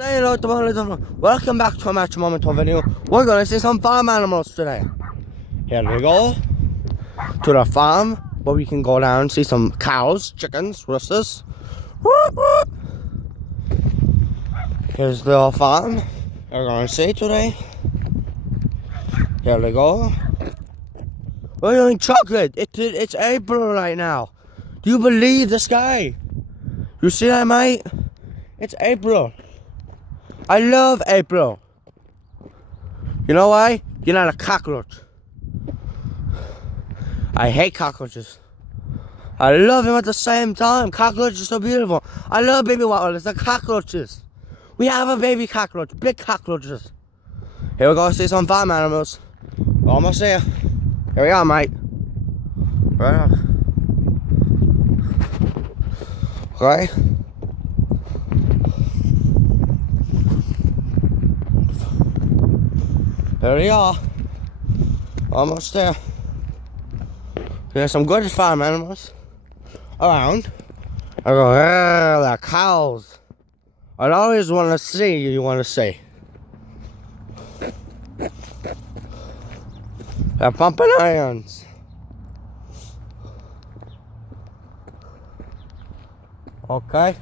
Say hello to my little. Welcome back to a Match Momento video. We're gonna see some farm animals today. Here we go to the farm where we can go down and see some cows, chickens, roosters. Here's the farm we're gonna see today. Here we go. We're doing chocolate. It's April right now. Do you believe the sky? You see that, mate? It's April. I love April. You know why? You're not a cockroach. I hate cockroaches. I love them at the same time. Cockroaches are so beautiful. I love baby watermelons. The cockroaches. We have a baby cockroach. Big cockroaches. Here we go. See some farm animals. Almost there. Here we are, mate. Right up. Okay. There we are. Almost there. There's some good farm animals around. I go, yeah, the cows. I always want to see you want to see. They're pumping irons. Okay.